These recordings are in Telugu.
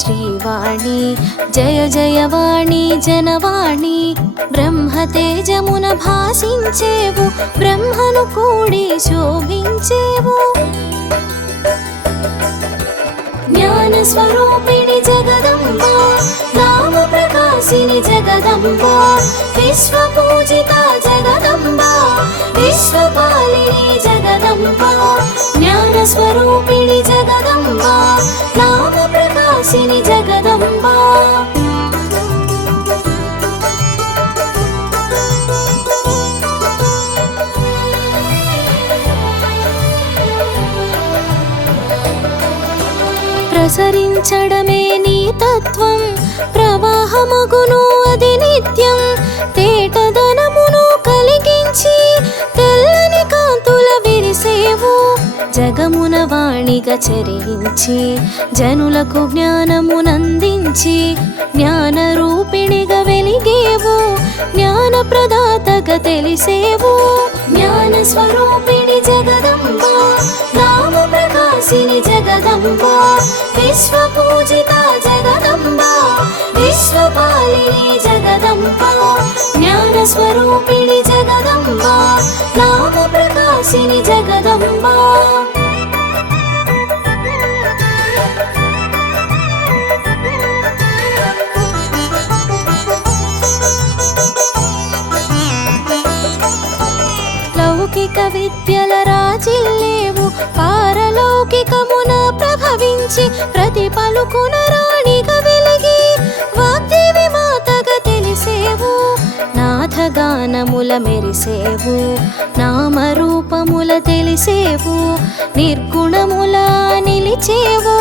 శ్రీవాణి జయ జయవాణి జనవాణి బ్రహ్మతేజమున భాసించేవు బ్రహ్మను కూడి శోభించేవు జ్ఞాన స్వరూపిణి జగదంబ నామ ప్రకాశిని జగదంబ విశ్వ పూజిత జగదంబ విశ్వపాలిని జగదంబ జ్ఞాన స్వరూపిణి జగదంబ నామ ప్రకాశిని జగదంబ ప్రసరించడమే నీ తత్వం ప్రవాహమగును అది నిత్యం తేటదనమును కలిగించి తెల్లని కాంతుల విరిసేవు జగమున వాణిగా చరించి జనులకు జ్ఞానమునందించి జ్ఞాన రూపిణిగా వెలిగేవు జ్ఞాన ప్రదాతగా తెలిసేవు జ్ఞాన స్వరూపిణి జగదంబ నామ ప్రకాశిని జగదంబ విశ్వ పూజిత జగదంబ విశ్వపాలిని జగదంబ జ్ఞాన స్వరూపిణి జగదంబ నామ ప్రకాశిని జగదంబ లౌకిక విద్యల రాజిల్లేవు పారలౌకికమున ప్రభవించి ప్రతి పలుకున రాణిగా వెలిగి వాగ్దేవి మాతగా తెలిసేవు నాథగానముల మెరిసేవు నామరూపముల తెలిసేవు నిర్గుణముల నిలిచేవు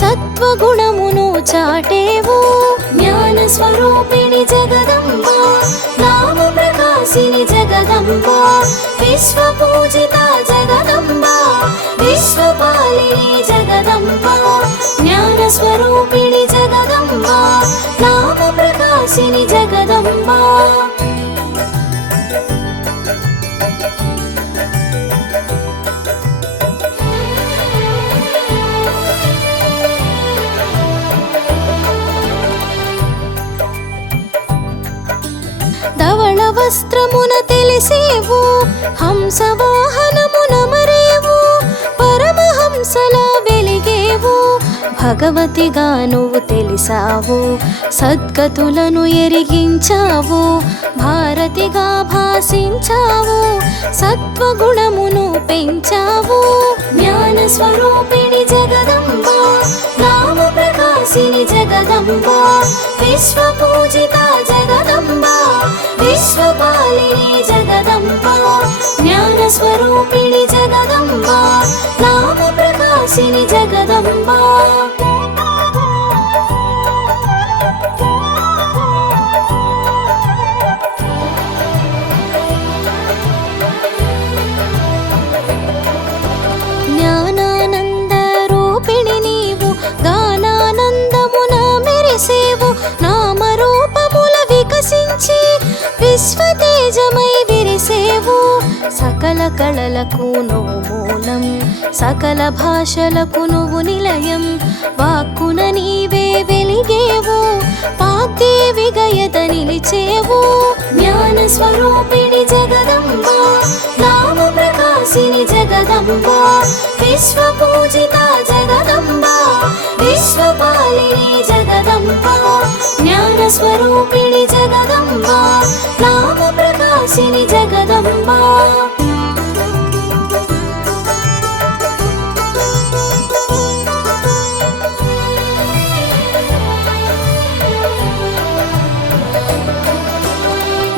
సత్వగుణమును చాటేవు జ్ఞాన స్వరూపిణి జగదంబ నామ ప్రకాశిని జగదంబ విశ్వ పూజిత జగదంబ విశ్వపాలిని జగదంబ జ్ఞాన స్వరూపిణి జగదంబ నామ ప్రకాశిని జగదంబ ధవళ వస్త్రమున తెలిసేవు హంసవాహనమున మరేవు పరమహంసలా వెలిగేవు భగవతిగా నువ్వు తెలిసావు సద్గతులను ఎరిగించావు భారతిగా భాసించావు సత్వగుణమును పెంచావు జ్ఞాన స్వరూపిణి జగదంబ నామ ప్రకాశిని జగదంబ విశ్వ పూజిత జగదంబ విశ్వపాలిని జగదంబ జ్ఞాన స్వరూపిణి జగదంబ నామ ప్రకాశిని జగదంబ జ్ఞానానంద రూపిణి నీవు గానానందమున మెరిసేవు నామరూపముల వికసించి విశ్వతేజమై విరిసేవు సకల కళలకు నువ్వు మూలం సకల భాషలకు నువ్వు నిలయం వాక్కున నీవే వెలిగేవు వాగ్దేవి గయత నిలిచేవు జ్ఞాన స్వరూపిణి జగదంబ నామ ప్రకాశిని జగదంబ విశ్వ పూజిత జగదంబ విశ్వపాలిని జగదంబ జ్ఞాన స్వరూపిణి జగదంబ నామ ప్రకాశిని జగదంబ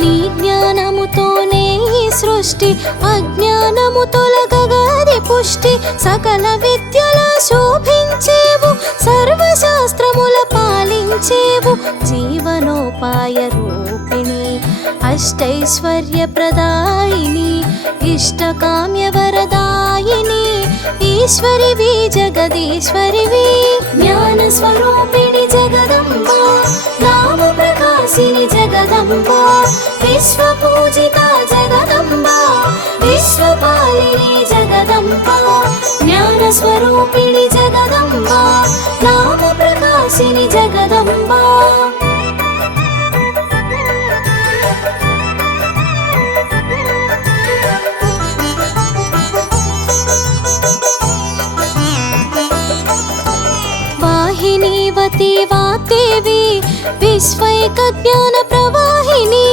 నీ జ్ఞానముతోనే ఈ సృష్టి అజ్ఞానము తొలగగాది పుష్టి సకల విద్యల శోభించేవు సర్వశాస్త్రముల పాలించేవు జీవనోపాయ రూపిణి అష్టైశ్వర్య ప్రదాయిని ఇష్టకామ్య వరదాయిని ఈశ్వరివి జగదీశ్వరివి జ్ఞాన స్వరూపిణి జగదంబ నామ ప్రకాశిని జగదంబ విశ్వ పూజిత జగదంబ విశ్వపాలిని జగదంబ జ్ఞాన స్వరూపిణి జగదంబ నామ ప్రకాశిని ప్రకాశిని జగదంబా. వాహినీవతి వాగ్దేవి విశ్వైక జ్ఞాన ప్రవాహిని,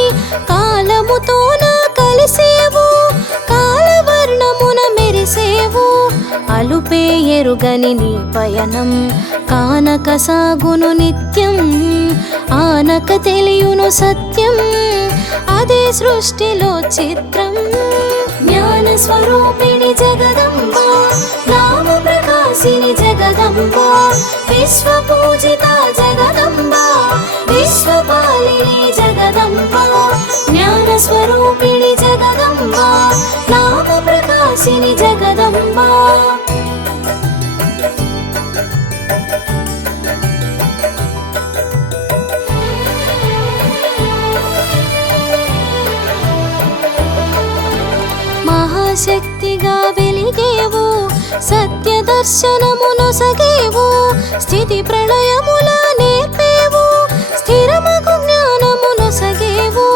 కాలముతోన కలిసేవు కాలవర్ణమున మెరిసేవు. అలుపే ఎరుగని నీ పయనం కానక సాగును నిత్యం, ఆనక తెలియును సత్యం అదే సృష్టిలో చిత్రం. జ్ఞాన స్వరూపిణి జగదంబా, నామ ప్రకాశిని జగదంబా, విశ్వ పూజిత జగదంబా, విశ్వపాలిని జగదంబా. జ్ఞాన స్వరూపిణి జగదంబా, నామ ప్రకాశిని జగదంబా. మహాశక్తిగా వెలిగేవు, సత్య దర్శనమునొసగేవు, స్థితి ప్రళయముల నేర్పేవు, స్థిరమగు జ్ఞానమునొసగేవు.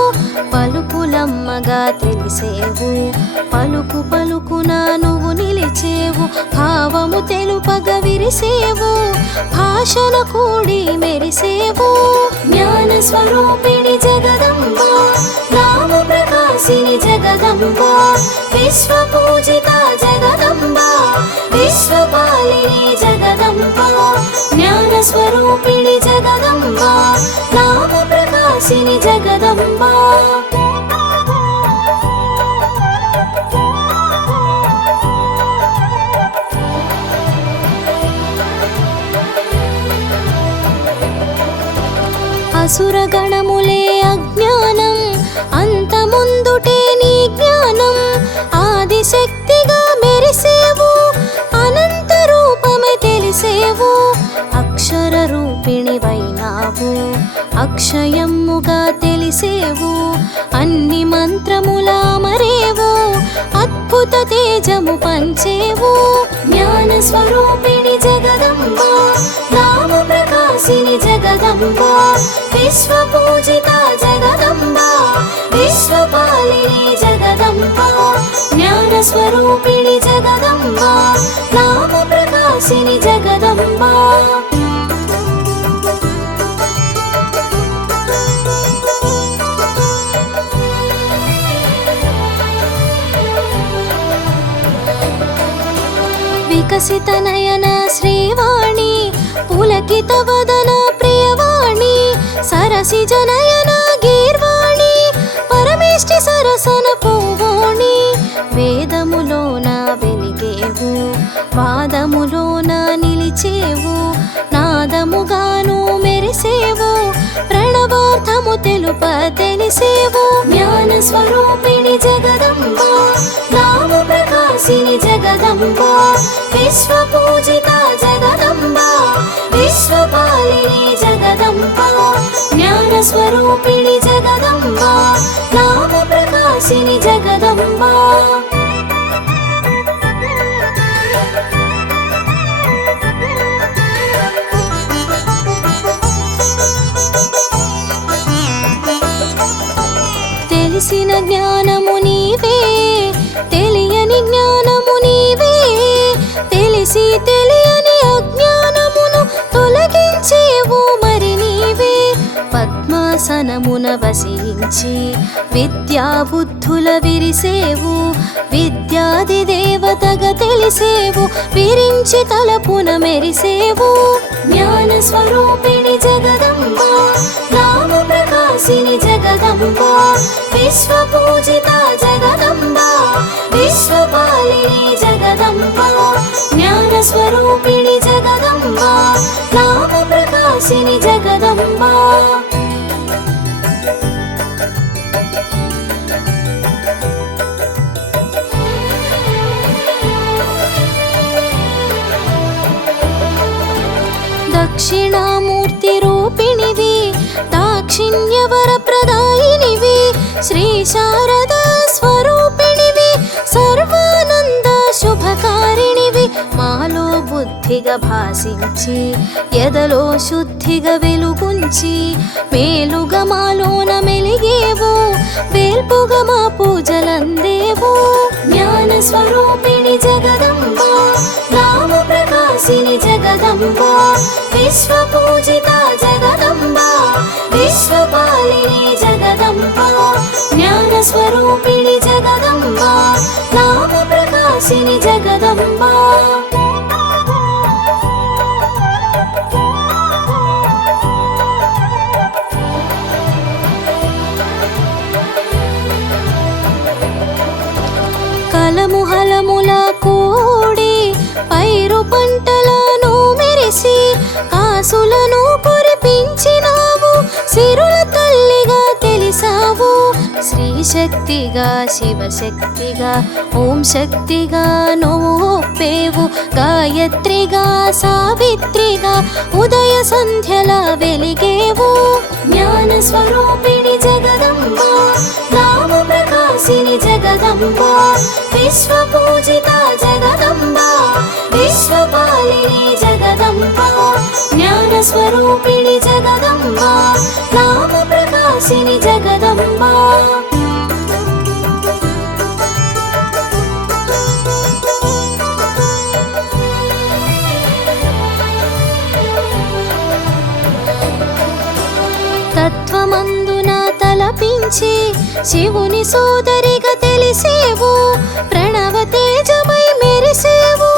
పలుకులమ్మగా తెలిసేవు, పలుకు పలుకున నువ్వు నిలిచేవు, భావము తెలుపగ విరిసేవు, భాషన కూడి మెరిసేవు. జ్ఞాన స్వరూపిణి జగదంబా, నామ ప్రకాశిని జగదంబా, విశ్వ పూజిత జగదంబా, విశ్వపాలిని జగదంబా. జ్ఞాన స్వరూపిణి జగదంబా, నామ ప్రకాశిని జగదంబా. అసురగణములే అజ్ఞానం అంతముందుటే నీ జ్ఞానం, ఆదిశక్తిగా మెరిసేవు, అనంత రూపమే తెలిసేవు. అక్షర రూపిణివైనావు, అక్షయమ్ముగా తెలిసేవు, అన్ని మంత్రముల మరేవు, అద్భుత తేజము పంచేవు. జ్ఞాన స్వరూపిణి జగదంబా, నామ ప్రకాశిని జగదంబా, విశ్వ పూజిత జగదంబా, విశ్వపాలిని జగదంబా. జ్ఞాన స్వరూపిణి జగదంబా, నామ ప్రకాశిని జగదంబా. వికసిత నయన శ్రీవాణి, పులకిత వదన ప్రియవాణి, సరసిజ నయన గీర్వాణి, పరమేష్టి సరసన పూవోణి. వేదములోన వెలిగేవు, వాదములోన నిలిచేవు, నాదముగాను మెరిసేవు, ప్రణవార్థము తెలుప తెలిసేవు. జ్ఞాన స్వరూపిణి జగదంబా, నామ ప్రకాశిని జగదంబా, విశ్వ పూజిత జగదంబా, విశ్వపాలిని జగదంబా. జ్ఞాన స్వరూపిణి జగదంబా, నామ ప్రకాశిని జగదంబా. తెలిసిన జ్ఞానము నీవే, తెలియని జ్ఞానము నీవే, తెలిసి తెలియని అజ్ఞానమును తొలగించేవు మరి నీవే. పద్మాసనమున వసించి విద్యా బుద్ధుల విరిసేవు, విద్యాది దేవతగా తెలిసేవు, విరించి తలపున మెరిసేవు. జ్ఞాన స్వరూపిణి జగదంబా, నామ ప్రకాశిని జగదంబా, విశ్వ పూజిత జగదంబా, విశ్వపాలిని జగదంబా. జ్ఞాన స్వరూపిణి జగదంబా, నామ ప్రకాశిని జగదంబా. దక్షిణామూర్తి రూపిణివి, దాక్షిణ్యవర ప్రదాయినివి, శ్రీ శారదా స్వరూపిణివి, సర్వానంద శుభకారిణివి, మాలో బుద్ధి తల్లిగా భాసించి ఎదలో శుద్ధిగా వెలుగుంచి మేలుగా మాలోన మెలిగేవు వేల్పుగా మా పూజలందేవు జ్ఞాన స్వరూపిణి జగదంబ నామ ప్రకాశిని జగదంబ విశ్వ పూజిత జగదంబ విశ్వపాలిని జగదంబ జ్ఞాన స్వరూపిణి జగదంబ నామ ప్రకాశిని జగదంబ కలముహలముల కూడి పైరు పంటలను మెరిసి కాసులను కురిపించినావు సిరుల తల్లిగా తెలిసావు శ్రీ శక్తిగా శివశక్తిగా ఓం శక్తిగా నువ్వు ఒప్పేవు గాయత్రిగా సావిత్రిగా ఉదయ సంధ్యల వెలిగేవు జ్ఞాన స్వరూపిణి జగదంబ నామ ప్రకాశిని జగదంబ విశ్వ పూజిత జగదంబ విశ్వపాలిని జగదంబ జ్ఞాన స్వరూపిణి జగదంబ నామ ప్రకాశిని జగదంబ తత్వమందున తలపించి శివుని సోదరిగా తెలిసేవు ప్రణవ తేజమై మెరిసేవు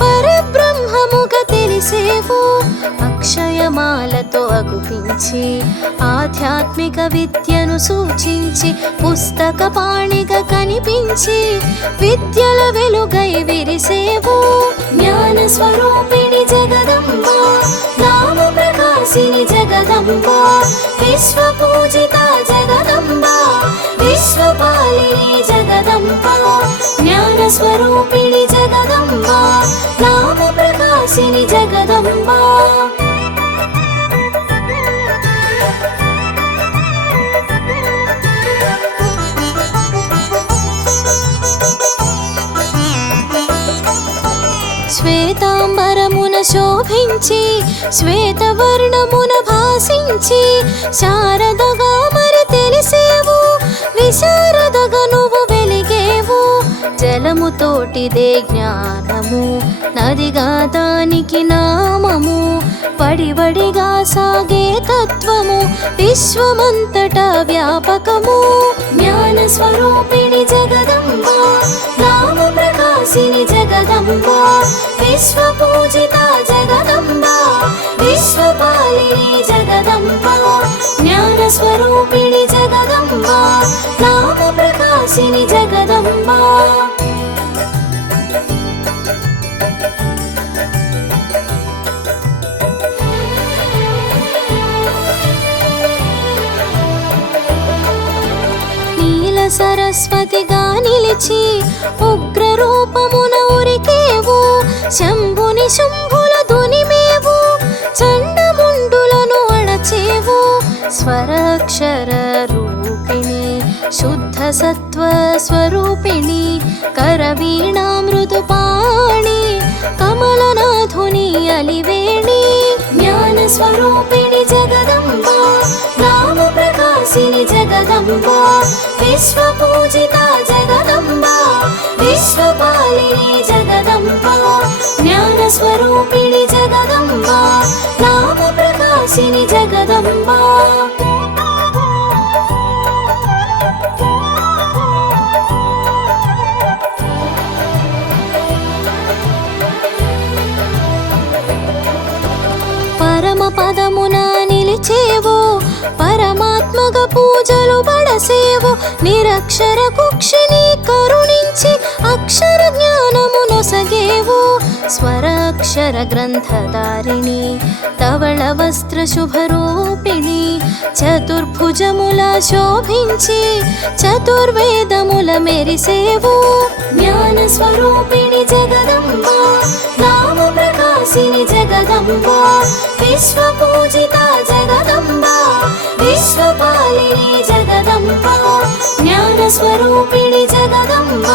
పరబ్రహ్మముగా తెలిసేవు అక్షయమాలతో అగుపించి ఆధ్యాత్మిక విద్యను సూచించి పుస్తక పాణిగా కనిపించి విద్యల వెలుగై విరిసేవు జ్ఞాన స్వరూపిణి జగదంబ నామ ప్రకాశిని జగదంబ విశ్వ పూజిత జగదంబ విశ్వపాలిని జగదంబ జ్ఞాన స్వరూపిణి జగదంబ నామ ప్రకాశిని జగదంబ శ్వేతాంబరమున శోభించి శ్వేతవర్ణమున భాసించి శారదగా మరి తెలిసేవు విశారదగా నువ్వు వెలిగేవు జలముతోటిదే జ్ఞానము నదిగా దానికి నామము వడివడిగా సాగే తత్వము విశ్వమంతటా వ్యాపకము జ్ఞాన స్వరూపిణి జగదంబ నామ ప్రకాశిని జగదంబ విశ్వ పూజిత జగదంబ విశ్వపాలిని జగదంబ జ్ఞాన స్వరూపిణి జగదంబ నామ ప్రకాశిని జగదంబ సరస్వతిగా నిలిచి ఉగ్ర రూపమున ఉరికేవు శంభుని శుంభుల దునిమేవు చండముండులను అణచేవు స్వరాక్షర రూపిణి శుద్ధ సత్వ స్వరూపిణి కరవీణామృదుపాణి కమలనాథుని అలివేణి జ్ఞాన స్వరూపిణి జగదంబ నామ ప్రకాశిని జగదంబ విశ్వ పూజిత జగదంబ విశ్వపాలిని జగదంబ జ్ఞాన స్వరూపిణి జగదంబ నామ ప్రకాశిని జగదంబ పరమ పదమున నిలిచేవు పరమాత్మగా పూజలు బడసేవు నిరక్షర కుక్షిని కరుణించి అక్షర జ్ఞానము నొసగేవు స్వరాక్షర గ్రంథధారిణి ధవళ వస్త్ర శుభరూపిణి చతుర్భుజముల శోభించి చతుర్వేదముల మెరిసేవు జ్ఞాన స్వరూపిణి జగదంబ నామ ప్రకాశిని జగదంబ విశ్వ పూజిత జగదంబ విశ్వపాలిని జగదంబ జ్ఞాన స్వరూపిణి జగదంబ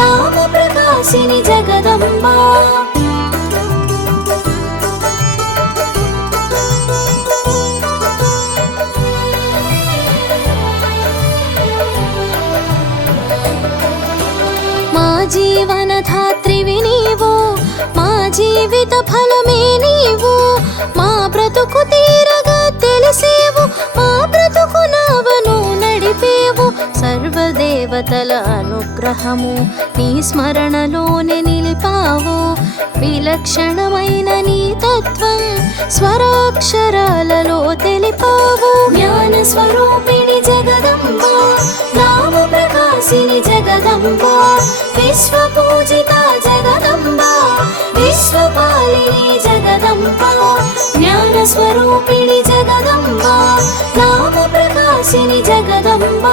నామ ప్రకాశిని జగదంబ జీవనధాత్రివి నీవు, మా జీవిత ఫలమే నీవు. మా బ్రతుకు తీరగా తెలిసేవు, మా బ్రతుకు నావను నడిపేవు. సర్వదేవతల అనుగ్రహము నీ స్మరణలోనే నిలిపావు. విలక్షణమైన నీ తత్వం స్వరాక్షరాలలో తెలిపావు. జ్ఞాన స్వరూపిణి జగదంబ, నామ ప్రకాశిని జగదంబ, విశ్వ పూజిత జగదంబ, విశ్వపాలిని జగదంబ. జ్ఞాన స్వరూపిణి జగదంబ, నామ ప్రకాశిని జగదంబ.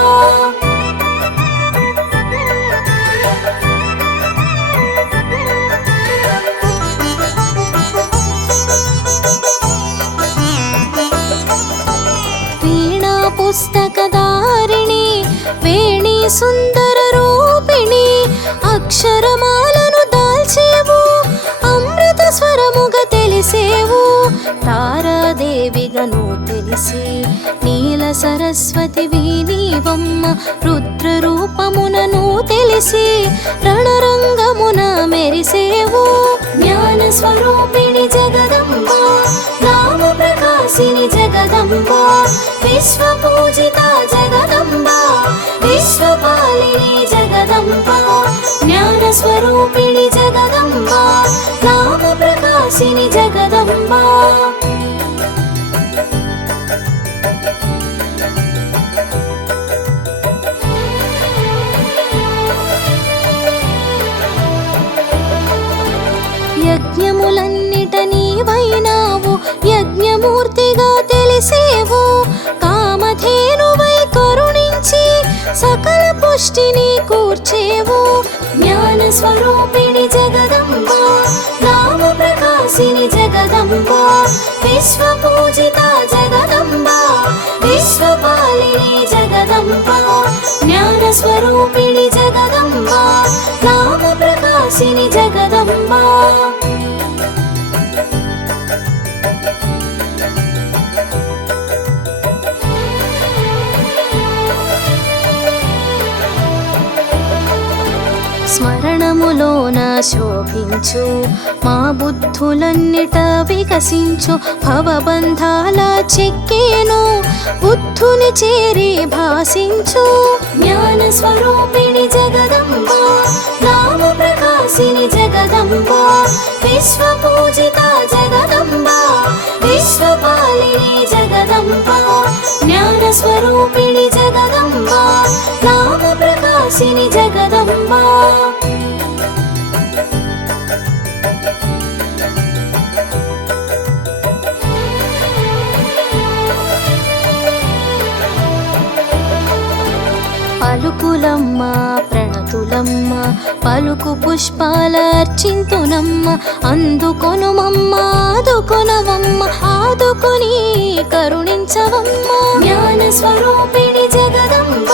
వీణా పుస్తకధారిణి, వేణి సుందర రూపిణి, అక్షరమాలను దాల్చేవు, అమృత స్వరముగా తెలిసేవు. తారాదేవిగను తెలిసి నీల సరస్వతివి నీవమ్మ, రుద్ర రూపమునను తెలిసి రణరంగమున మెరిసేవు. జ్ఞాన స్వరూపిణి జగదంబ, నామ ప్రకాశిని జగదంబ, విశ్వ పూజిత జగదంబ, విశ్వపాలిని జగదంబ. జ్ఞాన స్వరూపిణి జగదంబ, నామ ప్రకాశిని జగదంబ. యజ్ఞములన్నిట నీవైనావు, యజ్ఞమూర్తిగా తెలిసేవు. కామధేనువై కరుణించి సకల పుష్టిని కూర్చేవు. జ్ఞాన స్వరూపిణి జగదంబ, నామ ప్రకాశిని జగదంబ, విశ్వ పూజిత జగదంబ, విశ్వపాలిని జగదంబ. జ్ఞాన స్వరూపిణి జగదంబ, నామ ప్రకాశిని జగదంబ. స్మరణములోన శోభించు, మా బుద్ధులన్నిట వికసించు. భవబంధాల చెక్కేను, బుద్ధుని చేరి భాసించు. జ్ఞాన స్వరూపిణి జగదంబ, నామ ప్రకాశిని జగదంబ, విశ్వ పూజిత జగదంబ, విశ్వపాలిని జగదంబ. జ్ఞాన స్వరూపిణి జగదంబ, నామ ప్రకాశిని జగదంబ. పలుకులమ్మ ప్రణతులమ్మ, పలుకు పుష్పాల అర్చింతునమ్మ. అందుకొనుమమ్మ ఆదుకొనవమ్మ, ఆదుకొని కరుణించవమ్మ. జ్ఞాన స్వరూపిణి జగదంబ,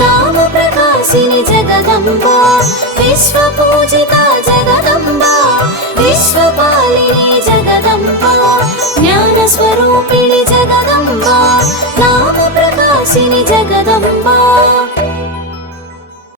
నామ ప్రకాశిని జగదంబ, విశ్వ పూజిత జగదంబ, విశ్వపాలిని జగదంబ. జ్ఞాన స్వరూపిణి జగదంబ, నామ ప్రకాశిని జగదంబ.